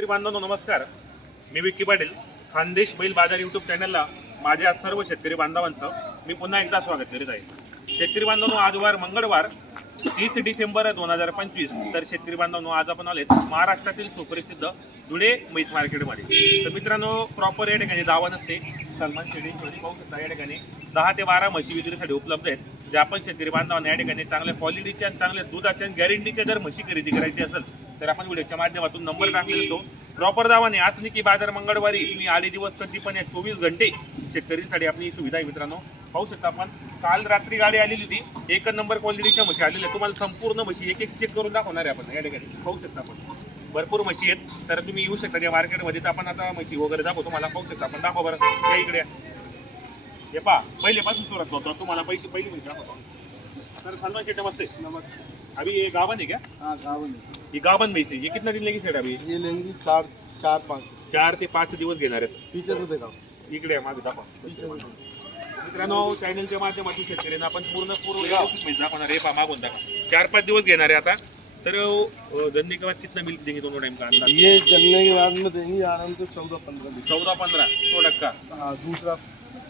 शेतकरी बांधवांनो नमस्कार. मी विक्की पाटील. खानदेश बैल बाजार यूट्यूब चॅनलला माझ्या सर्व शेतकरी बांधवांचं मी पुन्हा एकदा स्वागत करीत आहे. शेतकरी बांधवांनो आज वार मंगळवार 30 डिसेंबर 2025. तर शेतकरी बांधवांनो आज आपण आलेत महाराष्ट्रातील सुप्रसिद्ध धुळे म्हैस मार्केटमध्ये. तर मित्रांनो प्रॉपर या ठिकाणी दावा नसते. सलमान शेडी पाहू शकता या ठिकाणी 10 ते 12 म्हशी विक्रीसाठी उपलब्ध आहेत. जे आपण शेतकरी बांधवांना या ठिकाणी चांगल्या क्वालिटीच्या आणि चांगल्या दुधाच्या आणि गॅरंटीच्या जर म्हशी खरेदी करायची असेल तर आपण व्हिडिओच्या माध्यमातून नंबर टाकलेला असतो. प्रॉपर दावाने असं नाही की बाजार मंगळवारी तुम्ही 8 दिवस कधी पण 24 घंटे शेतकरीसाठी आपली सुविधा आहे. मित्रांनो पाहू शकता आपण काल रात्री गाडी आलेली होती. एक नंबर क्वालिटीच्या म्हशी आलेल्या. तुम्हाला संपूर्ण म्हशी एक एक चेक करून दाखवणार आहे आपण या ठिकाणी. पाहू शकता आपण भरपूर म्हशी आहेत. तर तुम्ही येऊ शकता त्या मार्केटमध्ये. तर आपण आता म्हशी वगैरे दाखवतो. तुम्हाला पाहू शकता आपण. दाखवा बरं या इकडे. हे पहा पहिलेपासून सुरुवात होतो तुम्हाला पहिली म्हशी दाखवतो. तर सलमान शेट नमस्ते. नमस्ते. अभी ये गावन है क्या? हाँ गावन है. ये गावन म्हैस है. ये कितना दिन लेगी सेट अभी? ये लेंगी 4-5 4 ते 5 दिवस घेणार आहेत. पीछे से देखा इकडे मागे दाखवा. पीछे से. मित्रांनो चॅनलच्या माध्यमातून शेतकऱ्यांना आपण पूर्ण व्यवस्थित म्हैस दाखवणार आहे. पहा मागून दाखवा. 4-5 दिवस घेणार आहे आता. तर जनने के बाद कितना मिल्क देंगे दोनों टाइम का अंदाज? ये जलने के बाद में देंगी आराम से 14-15 लीटर. 14-15 100%. हाँ दूसरा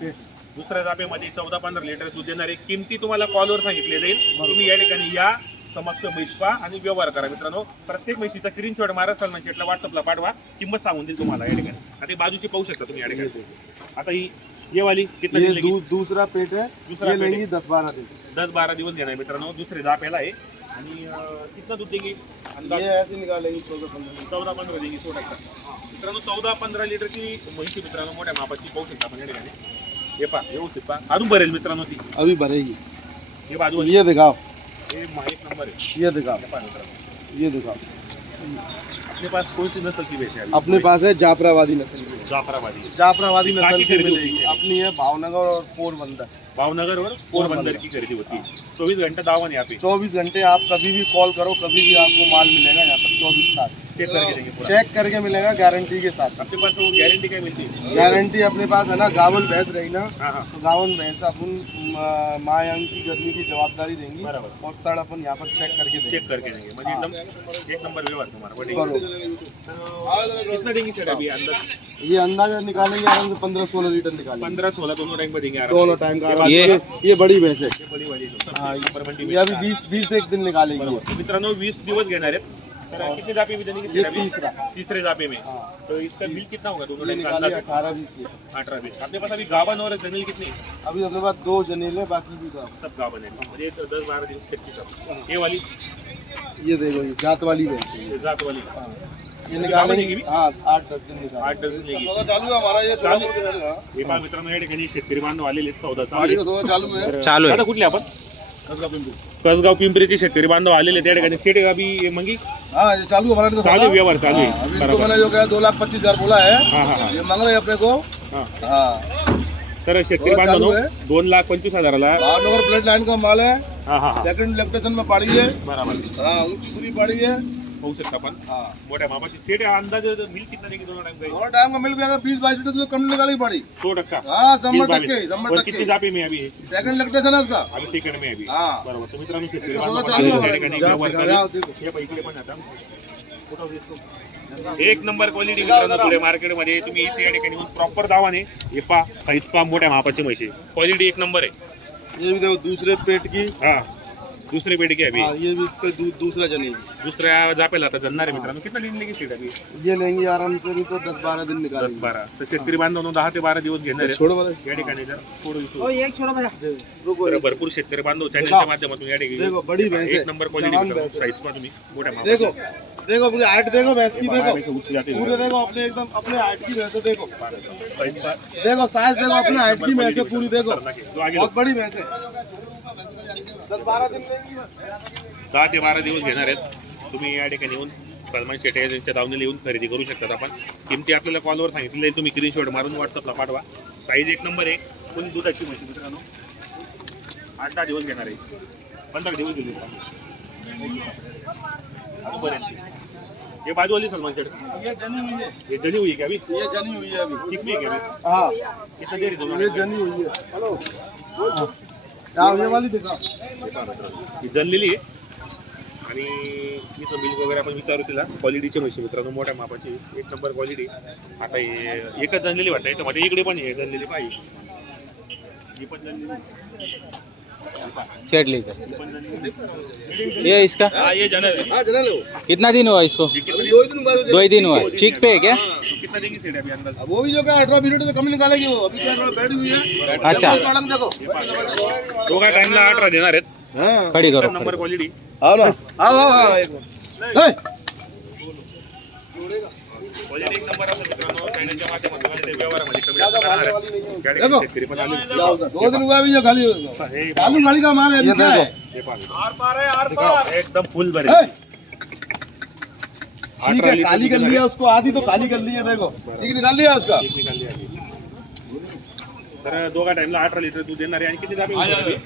पेट. दुसऱ्या जापेमध्ये 14-15 लिटर दूध देणार आहे. किमती तुम्हाला कॉलवर सांगितले जाईल. तुम्ही या ठिकाणी या समक्ष म्हैस पहा आणि व्यवहार करा. मित्रांनो प्रत्येक म्हैशीचा स्क्रीनशॉट मारा. सलमान शेटला व्हॉट्सअपला पाठवा. किंमत सांगून देईल तुम्हाला या ठिकाणी. आता बाजूची पाहू शकता तुम्ही या ठिकाणी. आता ही ये वाली कितना दिन लेगी? दूसरा पेट है. दूसरा ये पेट लेंगी 10-12 दिन. 10-12 दिवस घेणार मित्रांनो. दुसरे जापेला आहे. आणि कितना दूध देंगे अंदाज? ये ऐसे निकालेंगी 14-15 लीटर. 14-15 देंगे 100%. मित्रांनो 14-15 लिटरची म्हैशी मित्रांनो मोठ्या मापाची पाहू शकता आपण या ठिकाणी. हे पहा व्यवस्थित पहा. अजून भरेल मित्रांनो ती. अभी भरेगी. हे बाजू ये दिखाओ. हे एक नंबर आहे. ये दिखाओ. हे पहा मित्रांनो. ये दिखाओ. अपने पास कौन सी नस्ल की भैंस है? अपने पास है जाफराबादी नस्ल की. जाफराबादी. जाफराबादी नस्ल बाकी की खरीदी मिलेगी. होती है? अपनी है भावनगर और पोरबंदर. भावनगर और पोरबंदर की खरीदी होती है. 24 घंटा दावन यहाँ पे. 24 घंटे आप कभी भी कॉल करो, कभी भी आपको माल मिलेगा यहाँ पर 24 तास. चेक करके देंगे पूरा. चेक करके मिलेगा गारंटी के साथ. अपने पास वो गारंटी क्या मिलती है? गारंटी अपने पास है ना. गावन भैंस रही ना हाँ हाँ तो गावन भैंस अपन माँ अंग की गर्मी की जवाबदारी देंगी बराबर. और सड़ अपन यहाँ पर चेक करके देंगे. चेक करके देंगे म्हणजे एकदम एक नंबर व्यवहार तुम्हारा. बरोबर. तर कितना देंगे सर अभी अंदाज? ये अंदाजा निकालेंगे आराम से 15-16 लीटर निकालेंगे 15-16 दोनों टाइम में देंगे आराम दोनों से. टाइम का. ये ये बड़ी भैंस है. ये बड़ी वाली जो हाँ, सबसे ऊपर मंडी में. ये अभी 20 एक दिन निकालेंगे. बरोबर. मित्रांनो 20 दिवस घेणार आहेत. तर कितने जापे में देंगे? ये तीसरा. तीसरे जापे में. हाँ. तो इसका बिल कितना होगा दोनों ये टाइम का निकालेंगे अंदाज? 18-20 की. 18-20. आपके पास अभी गावन और जनील कितनी? अभी अपने पास 2 जनेल है, बाकी भी गावन. सब गावन है. म्हणजे 10-12 दिवस कच्ची सब. ये वाली ये देखो ये जात वाली भैंस है. ये जात वाली ये निकालेंगे. हाँ 8-10 दिन निकालेंगे. 8-10 दिन लेगी. सौदा चालू है हमारा. ये चालू. सोलापुर हे पहा मित्रांनो या ठिकाणी शेतकरी बांधव आलेले आहेत. सौदा गाड़ी चालू का सौदा चालू है. आहे. आता कुठले आपण? कसगाव पिंपरीचे शेतकरी बांधव आलेले आहेत. त्या ठिकाणी शेट अभी मंगी हाँ ये चालू हमारा तो चालू व्यवहार चालू हाँ, आहे. अभी तो बरोबर. मैंने जो कहा 2,25,000 बोला है. हाँ हाँ हाँ ये मांग रहे हैं अपने को. हाँ. हाँ तर शेतकरी चालू बांधव आहे. 2,25,000ला. भावनगर प्लेट लाइन का माल है. हाँ हाँ हाँ सेकंड इलेक्ट्रेशन में पाड़ी है. बराबर. हाँ ऊंची पूरी पाड़ी है. होऊ शकता आपण हाँ मोठ्या मापाची. शेट अंदाज मिल कितना देगी दोनों टाइम का? और टाइम का मिल गया 20-22 लीटर तो कम निकाली पड़ी. 100%. हाँ 100% 20-22. और कितनी जापे में अभी? सेकंड इलेक्ट्रेशन है उसका. अभी सेकंड में अभी. हाँ. बरोबर. तर मित्रांनो शेतकरी सौदा बांधव चालू आहे या हमारा. ठिकाणी जा, व्यवहार दिखा, चालू आहे. देखो. हे बघ, इकडे पण आता कुठं दिसतो? एक नंबर क्वालिटी मित्रांनो पुढे मार्केटमध्ये तुम्ही इथे या ठिकाणी प्रॉपर दावाने हे पा साईज पा मोठ्या मापाची म्हशी. क्वालिटी एक नंबर आहे. ये भी देखो दूसरे पेट की. हा दुसरे पेटी की अभी हाँ ये भी इसका दूसरा जनेगी. दुसऱ्या जापेला आता जणणार आहे मित्रांनो. कितना दिन लेगी सीट अभी? ये लेंगे आराम से भी तो 10-12 दिन निकालेंगे. 10-12. तर शेतकरी बांधवांनो 10 ते 12 दिवस घेणार आहेत छोड़ वाला. या ठिकाणी. जर थोडं रुको तर भरपूर शेतकरी बांधव चॅनलच्या माध्यमातून या ठिकाणी देखो बड़ी भैंस है. एक नंबर क्वालिटी जवान भैंस है. साईज पा तुम्ही मोठ्या मापाची. देखो देखो पूरी हाइट देखो भैंस की. देखो उठती जाते पूरे देखो अपने एकदम अपने हाइट की भैंस है. देखो साईज पा देखो साइज देखो अपने हाइट की भैंस है पूरी. देखो जो आगे बहुत बड़ी भैंस है. 10-12 दिन लेंगी. 10 ते 12 दिवस घेणार आहेत. तुम्ही या ठिकाणी येऊन सलमान शेटे यांच्या दावणीला येऊन खरेदी करू शकतात. आपण किमती आपल्याला कॉलवर सांगितलेलं आहे. तुम्ही स्क्रीनशॉट मारून व्हॉट्सअपला पाठवा. साईज एक नंबर आहे. फुल दुधाची म्हशी मित्रांनो. 8-10 दिवस घेणार आहे. 15 दिवस दिले. ये बाजू वाली सलमान शेट ये जनी हुई है. ये जनी हुई है क्या अभी? ये जनी हुई है अभी. चिकनी है क्या अभी? हाँ कितना देर है? ये जनी हुई है. हेलो हाँ ये वाली दिखा. ही जनलेली आहे. आणि इथं बिल वगैरे आपण विचारू तिला. क्वालिटीची म्हशी मित्रांनो, मोठ्या मापाची, एक नंबर क्वालिटी. आता हे एकच जनलेली वाटतं याच्यामध्ये, इकडे पण आहे जनलेली पाहिजे, ही पण जनलेली. सेट लेकर ये इसका हाँ ये जनरल है। हाँ जना लो। कितना दिन हुआ इसको? ये कितने दो ही दिन बाद 2 दिन हुआ है। ठीक पे है क्या? तो कितना देंगी सेठ अभी अंदाज? अब वो भी जो क्या 18 मिनट से कम निकालेगी वो, अभी क्या बैठी हुई है। अच्छा मैडम देखो। दोघा टाइमला 18 देणार आहेत. हाँ खड़ी करो एक नंबर क्वालिटी. आओ ना, आओ आओ हाँ एक मिनट। क्वालिटी एक नंबर असेल मित्रांनो. चॅनलच्या माध्यमातून ते व्यवहारामध्ये कमी जास्त करणार आहेत. या ठिकाणी शेतकरी पण आले. दो दिन हुआ अभी जो खाली हे चालू गाड़ी का माल है अभी क्या है। हे पहा. एकदम फुल भरे. ठीक है, काली कर लिया उसको, आधी तो काली कर ली है देखो, ठीक निकाल लिया उसका। एक निकालली आधी. तर दोघा टाइमला 18 लिटर दूध देणार आहे. आणि किती जापे होतील?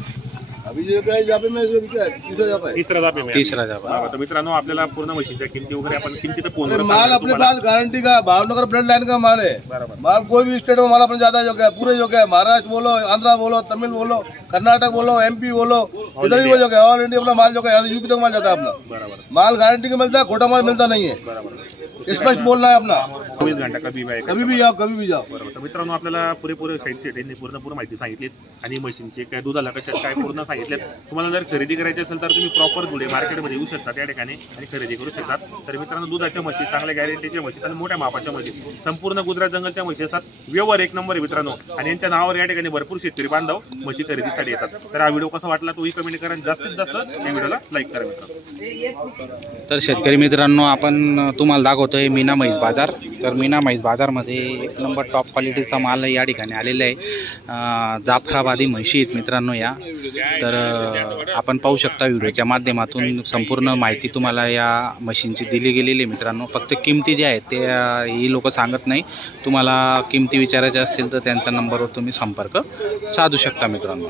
अभी जो क्या है यहाँ पे मैं अभी क्या है, तीसरा यहाँ पे है। तिसरा जापे मिळाला. तीसरा जापा. बरोबर. तर मित्रांनो आपल्याला पूर्ण म्हशीच्या किमती वगैरे आपण किमती तर फोन अरे माल अपने पास गारंटी का, भावनगर ब्लड लाइन का माल है। बरोबर. माल कोई भी स्टेट में माल अपने ज्यादा जो क्या है, पूरे जो क्या है, महाराष्ट्र बोलो, आंध्रा बोलो, तमिल बोलो, कर्नाटक बोलो, MP बोलो, इधर ही वो जो क्या है, ऑल इंडिया अपना माल जो क्या है, यूपी तक माल जाता है अपना। बरोबर. माल गारंटी का मिलता है, खोटा माल मिलता नहीं है, बरोबर. स्पष्ट बोलना है अपना। 24 घंटा कभी भी कभी भी जाओ, कभी भी जाओ। बरोबर. तर मित्रांनो आपल्याला पुरेपूर साईड सेट यांनी पूर्ण माहिती सांगितली आणि मशीनचे काय दुधाला कशात काय पूर्ण सांगितलेत. तुम्हाला जर खरेदी करायची असेल तर तुम्ही प्रॉपर धुळे मार्केटमध्ये येऊ शकता त्या ठिकाणी आणि खरेदी करू शकतात. तर मित्रांनो दुधाच्या म्हशी, चांगल्या गॅरंटीच्या म्हशी आणि मोठ्या मापाच्या म्हशी, संपूर्ण गुजरात जंगलच्या म्हशी असतात. व्यवहार एक नंबर आहे मित्रांनो. आणि यांच्या नावावर या ठिकाणी भरपूर शेतकरी बांधव म्हशी खरेदीसाठी येतात. तर हा व्हिडिओ कसा वाटला तोही कमेंट करा आणि जास्तीत जास्त या व्हिडिओला लाईक करा मित्रांनो. तर शेतकरी मित्रांनो आपण तुम्हाला दाखवतोय मीना म्हैस बाजार. तर मीना म्हैस बाजारमध्ये एक नंबर टॉप क्वालिटीचा माल या ठिकाणी आलेला आहे. जाफराबादी म्हशी आहेत मित्रांनो या. तर आपण पाहू शकता व्हिडिओच्या माध्यमातून संपूर्ण माहिती तुम्हाला या मशीनची दिली गेलेली आहे मित्रांनो. फक्त किमती ज्या आहेत ते ही लोक सांगत नाही. तुम्हाला किमती विचारायच्या असतील तर त्यांच्या नंबरवर तुम्ही संपर्क साधू शकता मित्रांनो.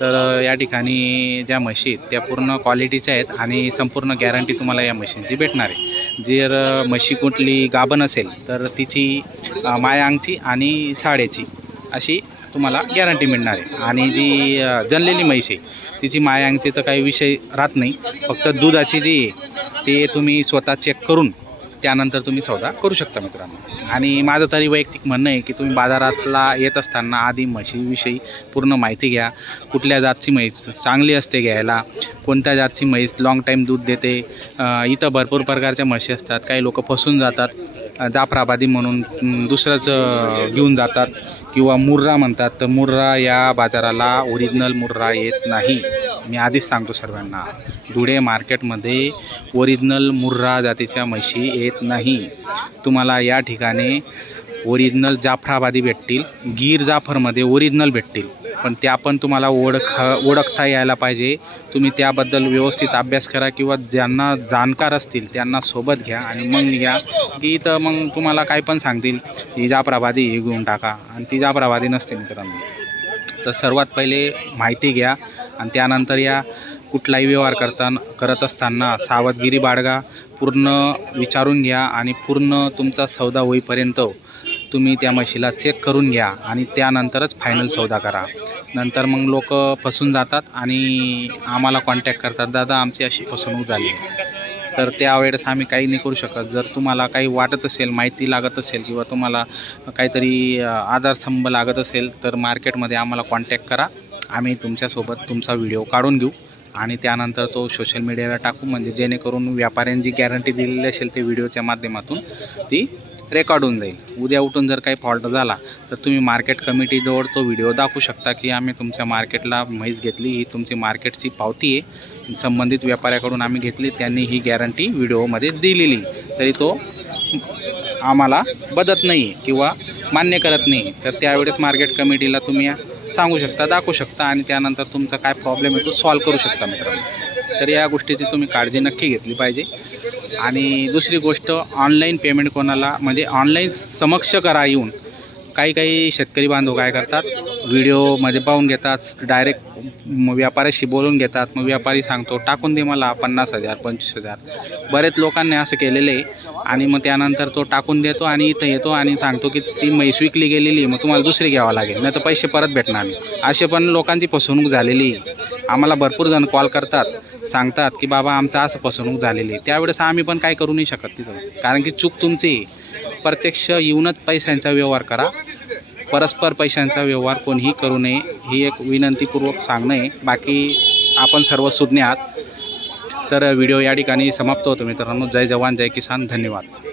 तर या ठिकाणी ज्या म्हशी आहेत त्या पूर्ण क्वालिटीच्या आहेत आणि संपूर्ण गॅरंटी तुम्हाला या मशीनची भेटणार आहे. जर म्हशी कुठली गाभण असेल तर तिची मायांगची आणि साडेची अशी तुम्हाला गॅरंटी मिळणार आहे. आणि जी जनलेली म्हैस आहे तिची मायांगची तर काही विषय राहत नाही. फक्त दुधाची जी आहे ते तुम्ही स्वतः चेक करून त्यानंतर तुम्ही सौदा करू शकता मित्रांनो. आणि माझं तरी वैयक्तिक म्हणणं आहे की तुम्ही बाजारातला येत असताना आधी म्हशीविषयी पूर्ण माहिती घ्या. कुठल्या जातची म्हैस चांगली असते घ्यायला, कोणत्या जातची म्हैस लॉंग टाईम दूध देते. इथं भरपूर प्रकारच्या म्हशी असतात. काही लोक फसून जातात, जाफराबादी म्हणून दुसरंच घेऊन जातात किंवा मुर्रा म्हणतात. तर मुर्रा या बाजाराला ओरिजिनल मुर्रा येत नाही. मी आधीच सांगतो सर्वांना, धुळे मार्केटमध्ये ओरिजिनल मुर्रा जातीच्या म्हशी येत नाही. तुम्हाला या ठिकाणी ओरिजिनल जाफराबादी भेटतील, गीर जाफरमध्ये ओरिजिनल भेटतील. पण त्या पण तुम्हाला ओळखता यायला पाहिजे. तुम्ही त्याबद्दल व्यवस्थित अभ्यास करा किंवा ज्यांना जाणकार असतील त्यांना सोबत घ्या आणि मग या की इथं मग तुम्हाला काय पण सांगतील ही जाफराबादी हे घेऊन टाका आणि ती जाफराबादी नसते मित्रांनो. तर सर्वात पहिले माहिती घ्या आणि त्यानंतर या कुठलाही व्यवहार करत असताना सावधगिरी बाळगा. पूर्ण विचारून घ्या आणि पूर्ण तुमचा सौदा होईपर्यंत तुम्ही त्या म्हशीला चेक करून घ्या आणि त्यानंतरच फायनल सौदा करा. नंतर मग लोक फसून जातात आणि आम्हाला कॉन्टॅक्ट करतात, दादा आमची अशी फसवणूक झाली. तर त्यावेळेस आम्ही काही नाही करू शकत. जर तुम्हाला काही वाटत असेल, माहिती लागत असेल किंवा तुम्हाला काहीतरी आधारस्तंभ लागत असेल तर मार्केटमध्ये आम्हाला कॉन्टॅक्ट करा. आम्ही तुमच्यासोबत तुमचा व्हिडिओ काढून घेऊ आणि त्यानंतर तो सोशल मीडियाला टाकू. म्हणजे जेणेकरून व्यापाऱ्यांची गॅरंटी दिलेली असेल ते व्हिडिओच्या माध्यमातून ती रेकॉर्ड होऊन जाईल. उद्या उठून जर काही फॉल्ट झाला तर तुम्ही मार्केट कमिटीजवळ तो व्हिडिओ दाखवू शकता की आम्ही तुमच्या मार्केटला म्हैस घेतली, ही तुमची मार्केटची पावती आहे, संबंधित व्यापाऱ्याकडून आम्ही घेतली, त्यांनी ही गॅरंटी व्हिडिओमध्ये दिलेली, तरी तो आम्हाला बदत नाही किंवा मान्य करत नाही. तर त्यावेळेस मार्केट कमिटीला तुम्ही सांगू शकता, दाखवू शकता आणि त्यानंतर तुमचा काय प्रॉब्लेम आहे तो सॉल्व करू शकता मित्रांनो. तर या गोष्टीची तुम्ही काळजी नक्की घेतली पाहिजे. आणि दुसरी गोष्ट, ऑनलाईन पेमेंट कोणाला म्हणजे ऑनलाईन समक्ष करा येऊन. काही शेतकरी बांधव काय करतात, व्हिडिओमध्ये पाहून घेतात, डायरेक्ट व्यापाऱ्याशी बोलून घेतात. मग व्यापारी सांगतो टाकून दे मला 50,000 25,000. बरेच लोकांनी असं केलेलं आहे. आणि मग त्यानंतर तो टाकून देतो आणि इथं येतो आणि सांगतो की ती म्हैस विकली गेलेली आहे, मग तुम्हाला दुसरी घ्यावं लागेल, नाही तर पैसे परत भेटणार नाही. असे पण लोकांची फसवणूक झालेली आहे. आम्हाला भरपूर जण कॉल करतात, सांगतात की बाबा आमचं असं फसवणूक झालेली आहे, त्यावेळेस आम्ही पण काय करू नाही शकत तिथं, कारण की चूक तुमची आहे. प्रत्यक्ष येऊनच पैशांचा व्यवहार करा, परस्पर पैशांचा व्यवहार कोणीही करू नये, ही एक विनंतीपूर्वक सांगणं आहे. बाकी आपण सर्व सुज्ञ आहात. तर व्हिडिओ या ठिकाणी समाप्त होतो मित्रांनो. जय जवान जय किसान, धन्यवाद.